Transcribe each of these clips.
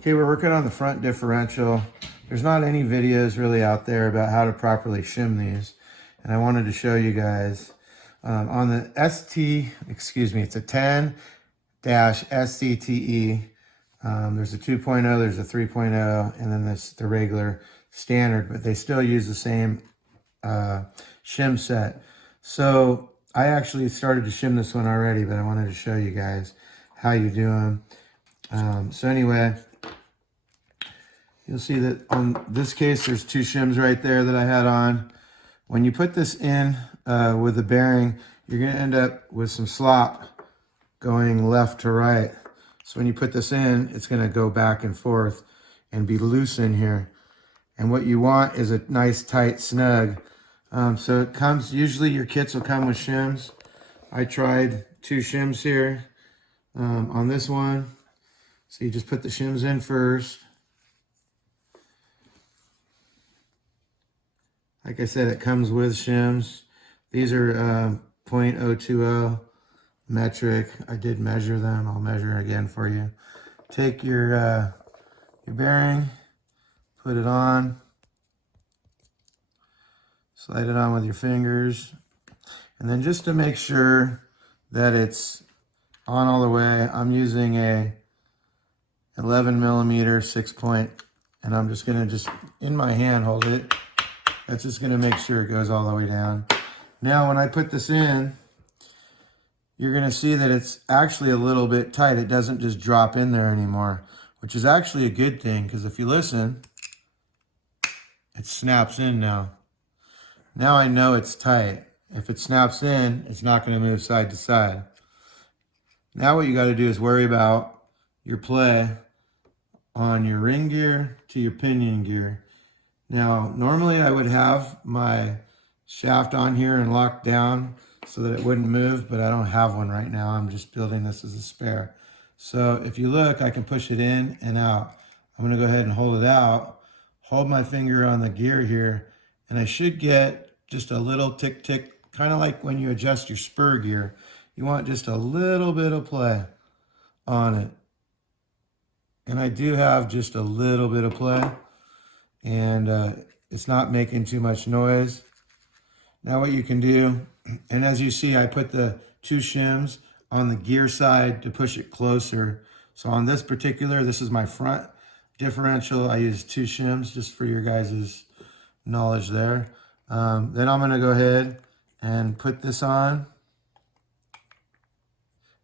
Okay, we're working on the front differential. There's not any videos really out there about how to properly shim these. And I wanted to show you guys on the it's a 10-SCTE. There's a 2.0, there's a 3.0, and then there's the regular standard, but they still use the same shim set. So I actually started to shim this one already, but I wanted to show you guys how you do them. So anyway, you'll see that on this case, there's two shims right there that I had on. When you put this in with the bearing, you're gonna end up with some slop going left to right. So when you put this in, it's gonna go back and forth and be loose in here. And what you want is a nice tight snug. So it comes, usually your kits will come with shims. I tried 2 shims here on this one. So you just put the shims in first. Like I said, it comes with shims. These are 0.020 metric. I did measure them. I'll measure again for you. Take your bearing, put it on, slide it on with your fingers, and then just to make sure that it's on all the way, I'm using a 11 millimeter 6-point, and I'm just gonna in my hand hold it. That's just gonna make sure it goes all the way down. Now when I put this in, you're gonna see that it's actually a little bit tight. It doesn't just drop in there anymore, which is actually a good thing, because if you listen, it snaps in now. Now I know it's tight. If it snaps in, it's not gonna move side to side. Now what you gotta do is worry about your play on your ring gear to your pinion gear. Now, normally I would have my shaft on here and locked down so that it wouldn't move, but I don't have one right now. I'm just building this as a spare. So if you look, I can push it in and out. I'm gonna go ahead and hold it out, hold my finger on the gear here, and I should get just a little tick tick, kind of like when you adjust your spur gear. You want just a little bit of play on it. And I do have just a little bit of play, and it's not making too much noise. Now what you can do, and as you see, I put the 2 shims on the gear side to push it closer. So on this particular, this is my front differential. I use 2 shims just for your guys' knowledge there. Then I'm gonna go ahead and put this on.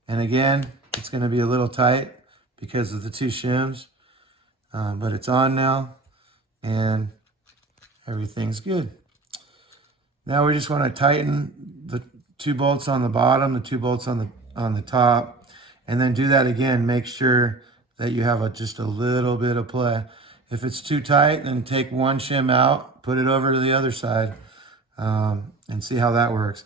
And again, it's gonna be a little tight because of the 2 shims, but it's on now and everything's good. Now we just want to tighten the 2 bolts on the bottom, the 2 bolts on the top, and then do that again. Make sure that you have just a little bit of play. If it's too tight, then take 1 shim out, put it over to the other side, and see how that works.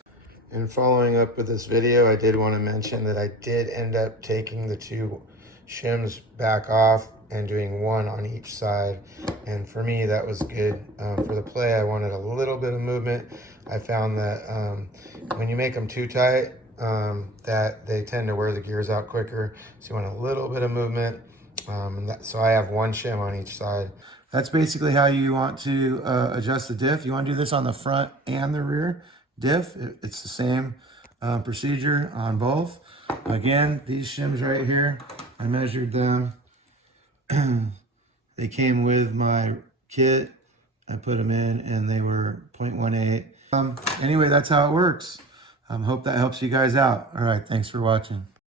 And following up with this video, I did want to mention that I did end up taking the 2 shims back off and doing 1 on each side. And for me, that was good. For the play, I wanted a little bit of movement. I found that when you make them too tight, that they tend to wear the gears out quicker. So you want a little bit of movement. So I have 1 shim on each side. That's basically how you want to adjust the diff. You want to do this on the front and the rear diff. It's the same procedure on both. Again, these shims right here, I measured them. They came with my kit. I put them in and they were 0.18. Anyway, that's how it works. Hope that helps you guys out. All right, thanks for watching.